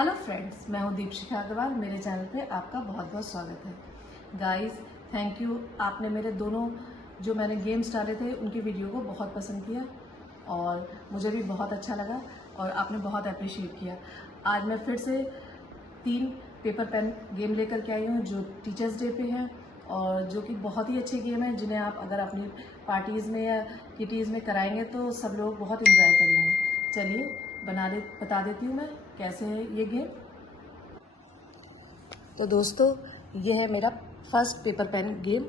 Hello friends, मैं हूँ दीपशिखा अग्रवाल। मेरे चैनल पे आपका बहुत बहुत स्वागत है। Guys, thank you. आपने मेरे दोनों जो मैंने गेम्स डाले थे उनकी वीडियो को बहुत पसंद किया और मुझे भी बहुत अच्छा लगा और आपने बहुत अप्रिशिएट किया। आज मैं फिर से 3 पेपर पेन गेम लेकर के आई हूँ जो टीचर्स डे पे हैं और जो कि बहुत ही अच्छे गेम हैं जिन्हें आप अगर अपनी पार्टीज़ में या किटीज़ में कराएंगे तो सब लोग बहुत इंजॉय करेंगे। चलिए बता देती हूँ मैं कैसे है ये गेम। तो दोस्तों, ये है मेरा फर्स्ट पेपर पेन गेम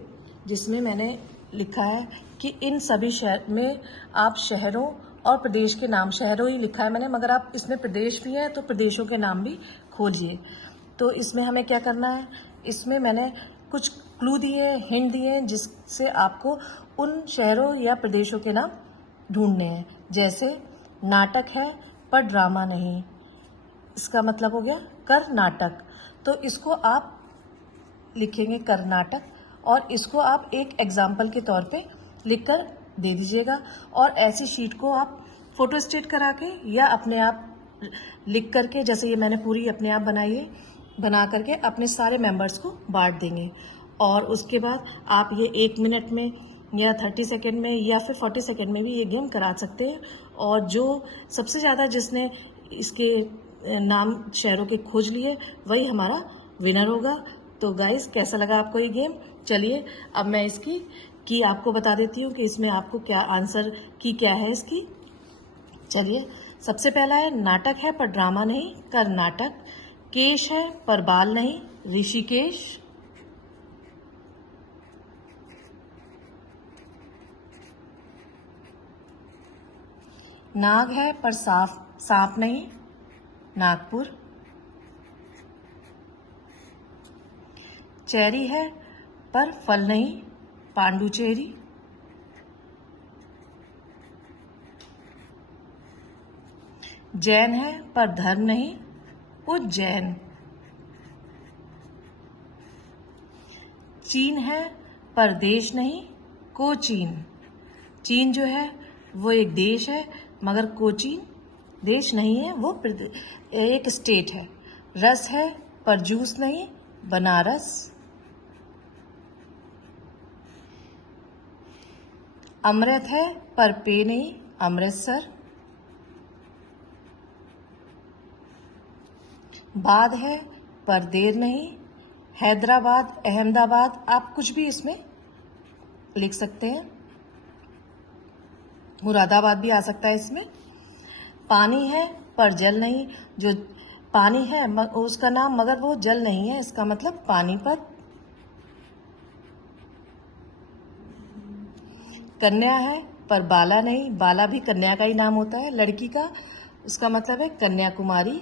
जिसमें मैंने लिखा है कि इन सभी शहर में आप शहरों और प्रदेश के नाम, शहरों ही लिखा है मैंने, मगर आप इसमें प्रदेश भी हैं तो प्रदेशों के नाम भी खोजिए। तो इसमें हमें क्या करना है, इसमें मैंने कुछ क्लू दिए, हिंट दिए जिससे आपको उन शहरों या प्रदेशों के नाम ढूंढने हैं। जैसे नाटक है पर ड्रामा नहीं, इसका मतलब हो गया कर्नाटक। तो इसको आप लिखेंगे कर्नाटक और इसको आप एक एग्जाम्पल के तौर पे लिखकर दे दीजिएगा और ऐसी शीट को आप फोटो स्टेट करा के या अपने आप लिख करके, जैसे ये मैंने पूरी अपने आप बनाई है, बना करके अपने सारे मेंबर्स को बांट देंगे। और उसके बाद आप ये 1 मिनट में या 30 सेकेंड में या फिर 40 सेकेंड में भी ये गेम करा सकते हैं। और जो सबसे ज़्यादा जिसने इसके नाम शहरों के खोज लिए वही हमारा विनर होगा। तो गाइस, कैसा लगा आपको ये गेम? चलिए अब मैं इसकी की आपको बता देती हूँ कि इसमें आपको क्या आंसर की क्या है इसकी। चलिए, सबसे पहला है नाटक है पर ड्रामा नहीं, कर्नाटक। केश है पर बाल नहीं, ऋषिकेश। नाग है पर सांप नहीं, नागपुर। चेरी है पर फल नहीं, पांडुचेरी। जैन है पर धर्म नहीं, उज्जैन। चीन है पर देश नहीं, कोचीन। चीन जो है वो एक देश है मगर कोचीन देश नहीं है, वो एक स्टेट है। रस है पर जूस नहीं, बनारस। अमृत है पर पे नहीं, अमृतसर। बाद है पर देर नहीं, हैदराबाद, अहमदाबाद। आप कुछ भी इसमें लिख सकते हैं, मुरादाबाद भी आ सकता है इसमें। पानी है पर जल नहीं, जो पानी है उसका नाम मगर वो जल नहीं है, इसका मतलब पानीपत। कन्या है पर बाला नहीं, बाला भी कन्या का ही नाम होता है लड़की का, उसका मतलब है कन्याकुमारी।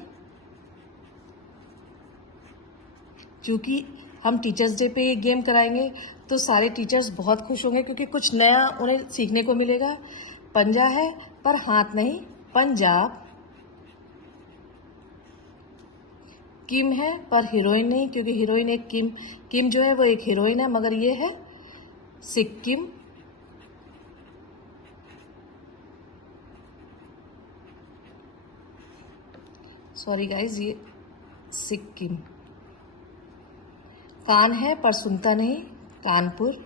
क्योंकि हम टीचर्स डे पे ये गेम कराएंगे तो सारे टीचर्स बहुत खुश होंगे क्योंकि कुछ नया उन्हें सीखने को मिलेगा। पंजा है पर हाथ नहीं, पंजाब। किम है पर हीरोइन नहीं, क्योंकि हीरोइन एक किम जो है वो एक हीरोइन है मगर ये है सिक्किम। सॉरी गाइज, ये सिक्किम। कान है पर सुनता नहीं, कानपुर।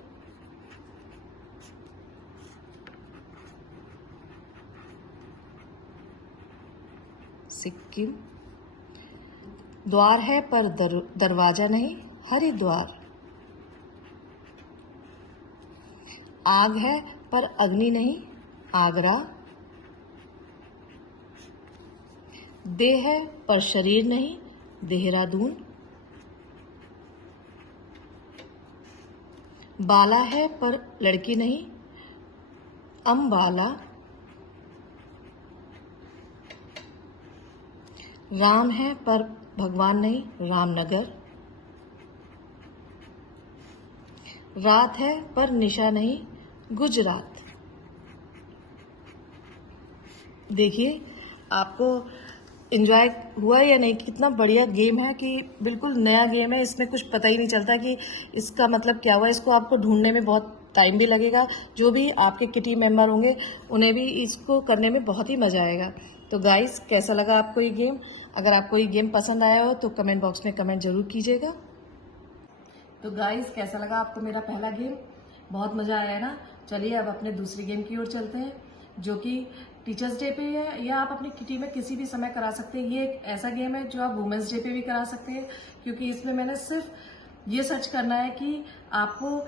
सिक्किम। द्वार है पर दरवाजा नहीं, हरिद्वार। आग है पर अग्नि नहीं, आगरा। देह है पर शरीर नहीं, देहरादून। बाला है पर लड़की नहीं, अम्बाला। राम है पर भगवान नहीं, रामनगर। रात है पर निशा नहीं, गुजरात। देखिए आपको एंजॉय हुआ या नहीं, कितना बढ़िया गेम है कि बिल्कुल नया गेम है, इसमें कुछ पता ही नहीं चलता कि इसका मतलब क्या हुआ। इसको आपको ढूंढने में बहुत टाइम भी लगेगा, जो भी आपके किटी मेंबर होंगे उन्हें भी इसको करने में बहुत ही मजा आएगा। तो गाइस, कैसा लगा आपको ये गेम? अगर आपको ये गेम पसंद आया हो तो कमेंट बॉक्स में कमेंट जरूर कीजिएगा। तो गाइस, कैसा लगा आपको मेरा पहला गेम? बहुत मजा आया है ना? चलिए अब अपने दूसरी गेम की ओर चलते हैं, जो कि टीचर्स डे पे है, या आप अपनी किटी में किसी भी समय करा सकते हैं। ये एक ऐसा गेम है जो आप वुमेन्स डे पे भी करा सकते हैं, क्योंकि इसमें मैंने सिर्फ ये सर्च करना है कि आपको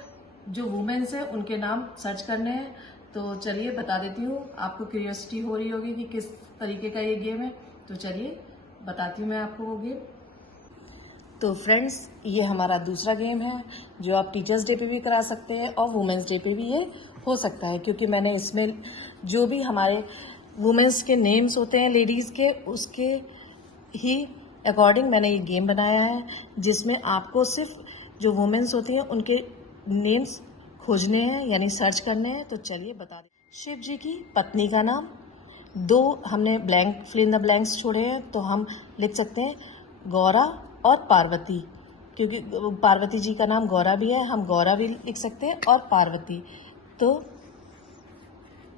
जो वुमेन्स है उनके नाम सर्च करने हैं। तो चलिए बता देती हूँ, आपको क्यूरियोसिटी हो रही होगी कि किस तरीके का ये गेम है। तो चलिए बताती हूँ मैं आपको वो गेम। तो फ्रेंड्स, ये हमारा दूसरा गेम है जो आप टीचर्स डे पे भी करा सकते हैं और वुमेन्स डे पे भी ये हो सकता है, क्योंकि मैंने इसमें जो भी हमारे वुमेन्स के नेम्स होते हैं लेडीज़ के, उसके ही अकॉर्डिंग मैंने ये गेम बनाया है, जिसमें आपको सिर्फ जो वुमेन्स होती हैं उनके नेम्स खोजने हैं, यानी सर्च करने हैं। तो चलिए बता दें। शिव जी की पत्नी का नाम, दो हमने blank fill in the blanks छोड़े हैं, तो हम लिख सकते हैं गौरा और पार्वती, क्योंकि पार्वती जी का नाम गौरा भी है, हम गौरा भी लिख सकते हैं और पार्वती। तो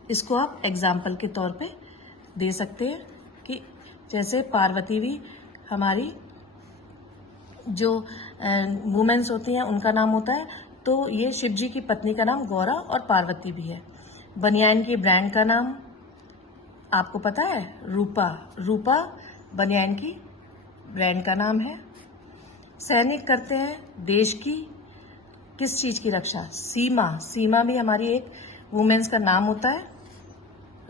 इसको आप एग्जाम्पल के तौर पे दे सकते हैं कि जैसे पार्वती भी हमारी जो वुमेन्स होती हैं उनका नाम होता है, तो ये शिव जी की पत्नी का नाम गौरा और पार्वती भी है। बनियान की ब्रांड का नाम आपको पता है? रूपा। रूपा बनियान की ब्रांड का नाम है। सैनिक करते हैं देश की किस चीज की रक्षा? सीमा। सीमा भी हमारी एक वुमेन्स का नाम होता है।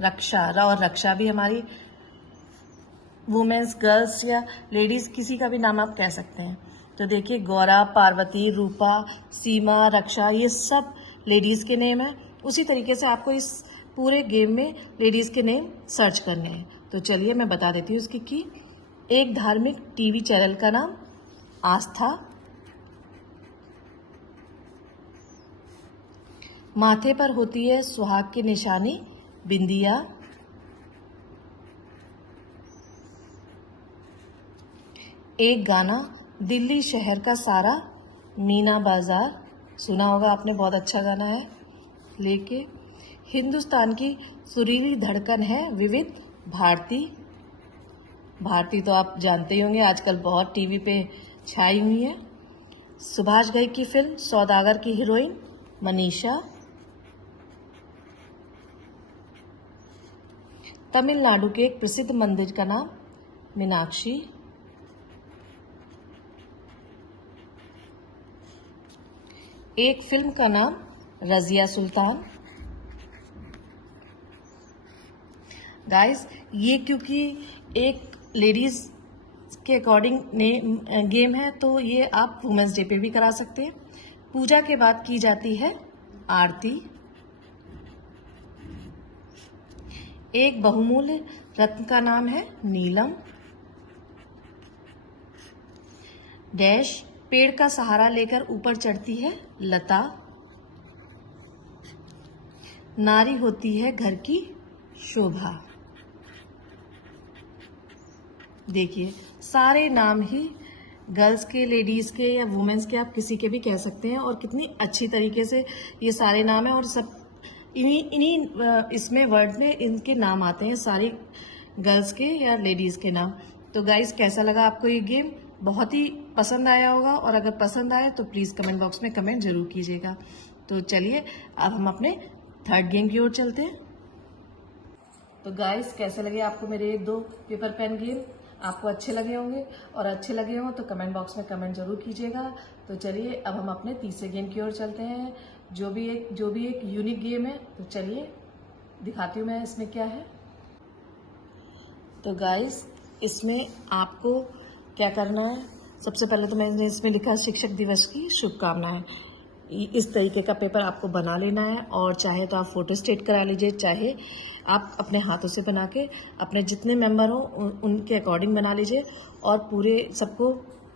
रक्षा, और रक्षा भी हमारी वुमेन्स, गर्ल्स या लेडीज किसी का भी नाम आप कह सकते हैं। तो देखिए, गौरा, पार्वती, रूपा, सीमा, रक्षा, ये सब लेडीज के नेम है। उसी तरीके से आपको इस पूरे गेम में लेडीज के नेम सर्च करने हैं। तो चलिए मैं बता देती हूँ उसकी की। एक धार्मिक टीवी चैनल का नाम आस्था। माथे पर होती है सुहाग की निशानी बिंदिया। एक गाना दिल्ली शहर का सारा मीना बाजार, सुना होगा आपने, बहुत अच्छा गाना है। लेके हिंदुस्तान की सुरीली धड़कन है विविध भारती। भारती तो आप जानते ही होंगे, आजकल बहुत टीवी पे छाई हुई है। सुभाष घई की फिल्म सौदागर की हीरोइन मनीषा। तमिलनाडु के एक प्रसिद्ध मंदिर का नाम मीनाक्षी। एक फिल्म का नाम रजिया सुल्तान। गाइस, ये क्योंकि एक लेडीज के अकॉर्डिंग गेम है, तो ये आप वुमेन्स डे पे भी करा सकते हैं। पूजा के बाद की जाती है आरती। एक बहुमूल्य रत्न का नाम है नीलम। डैश पेड़ का सहारा लेकर ऊपर चढ़ती है लता। नारी होती है घर की शोभा। देखिए, सारे नाम ही गर्ल्स के, लेडीज के या वुमेन्स के, आप किसी के भी कह सकते हैं, और कितनी अच्छी तरीके से ये सारे नाम है, और सब इन्हीं इसमें वर्ड में इनके नाम आते हैं, सारी गर्ल्स के या लेडीज के नाम। तो गाइस, कैसा लगा आपको ये गेम? बहुत ही पसंद आया होगा, और अगर पसंद आए तो प्लीज कमेंट बॉक्स में कमेंट जरूर कीजिएगा। तो चलिए अब हम अपने थर्ड गेम की ओर चलते हैं। तो गाइस, कैसे लगे आपको मेरे ये 2 पेपर पेन गेम? आपको अच्छे लगे होंगे, और अच्छे लगे हों तो कमेंट बॉक्स में कमेंट जरूर कीजिएगा। तो चलिए अब हम अपने तीसरे गेम की ओर चलते हैं, जो भी एक यूनिक गेम है। तो चलिए दिखाती हूँ मैं इसमें क्या है। तो गाइस, इसमें आपको क्या करना है? सबसे पहले तो मैंने इसमें लिखा है शिक्षक दिवस की शुभकामनाएं। इस तरीके का पेपर आपको बना लेना है, और चाहे तो आप फोटो स्टेट करा लीजिए, चाहे आप अपने हाथों से बना के अपने जितने मेंबर हो उनके अकॉर्डिंग बना लीजिए, और पूरे सबको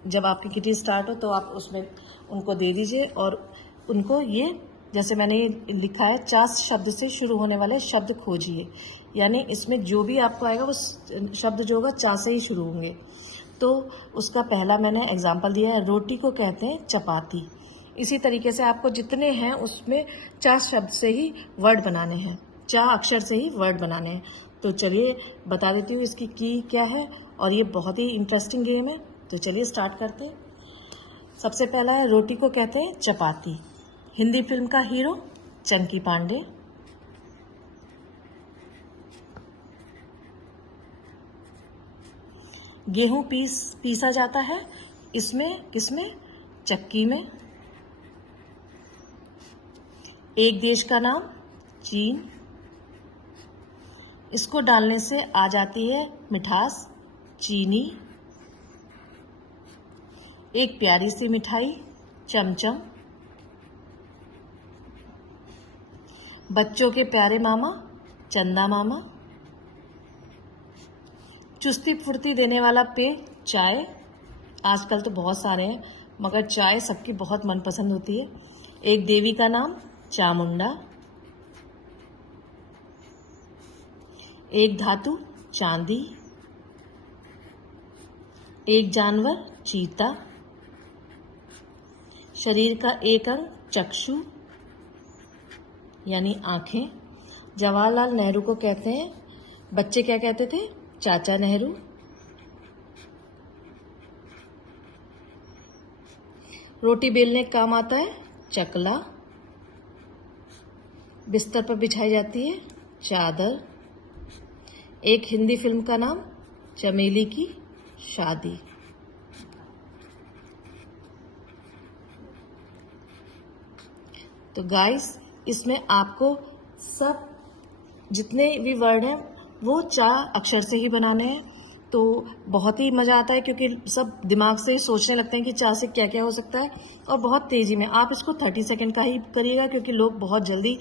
जब आपकी किटी स्टार्ट हो तो आप उसमें उनको दे दीजिए, और उनको ये जैसे मैंने ये लिखा है 4 शब्द से शुरू होने वाले शब्द खोजिए, यानी इसमें जो भी आपको आएगा वो शब्द जो होगा 4 से ही शुरू होंगे। तो उसका पहला मैंने एग्जाम्पल दिया है, रोटी को कहते हैं चपाती। इसी तरीके से आपको जितने हैं उसमें 4 शब्द से ही वर्ड बनाने हैं, 4 अक्षर से ही वर्ड बनाने हैं। तो चलिए बता देती हूँ इसकी की क्या है, और ये बहुत ही इंटरेस्टिंग गेम है। तो चलिए स्टार्ट करते हैं। सबसे पहला है, रोटी को कहते हैं चपाती। हिंदी फिल्म का हीरो चंकी पांडे। गेहूं पीसा जाता है किसमें? चक्की में। एक देश का नाम चीन। इसको डालने से आ जाती है मिठास, चीनी। एक प्यारी सी मिठाई, चमचम। बच्चों के प्यारे मामा, चंदा मामा। चुस्ती फुर्ती देने वाला पेय, चाय। आजकल तो बहुत सारे हैं, मगर चाय सबकी बहुत मनपसंद होती है। एक देवी का नाम चामुंडा। एक धातु चांदी। एक जानवर चीता। शरीर का एक अंग चक्षु यानी आंखें। जवाहरलाल नेहरू को कहते हैं, बच्चे क्या कहते थे? चाचा नेहरू। रोटी बेलने का काम आता है चकला। बिस्तर पर बिछाई जाती है चादर। एक हिंदी फिल्म का नाम चमेली की शादी। तो गाइस, इसमें आपको सब जितने भी वर्ड हैं वो 4 अक्षर से ही बनाने हैं। तो बहुत ही मज़ा आता है, क्योंकि सब दिमाग से ही सोचने लगते हैं कि 4 से क्या क्या हो सकता है, और बहुत तेज़ी में। आप इसको 30 सेकंड का ही करिएगा, क्योंकि लोग बहुत जल्दी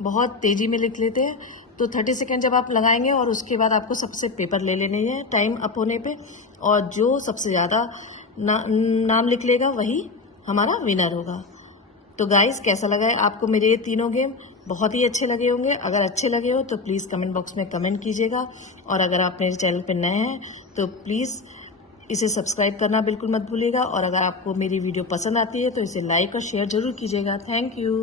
बहुत तेज़ी में लिख लेते हैं। तो 30 सेकंड जब आप लगाएंगे, और उसके बाद आपको सबसे पेपर ले लेने हैं टाइम अप होने पे, और जो सबसे ज़्यादा नाम लिख लेगा वही हमारा विनर होगा। तो गाइस, कैसा लगा है आपको मेरे ये तीनों गेम? बहुत ही अच्छे लगे होंगे। अगर अच्छे लगे हो तो प्लीज़ कमेंट बॉक्स में कमेंट कीजिएगा, और अगर आप मेरे चैनल पर नए हैं तो प्लीज़ इसे सब्सक्राइब करना बिल्कुल मत भूलिएगा, और अगर आपको मेरी वीडियो पसंद आती है तो इसे लाइक और शेयर ज़रूर कीजिएगा। Thank you.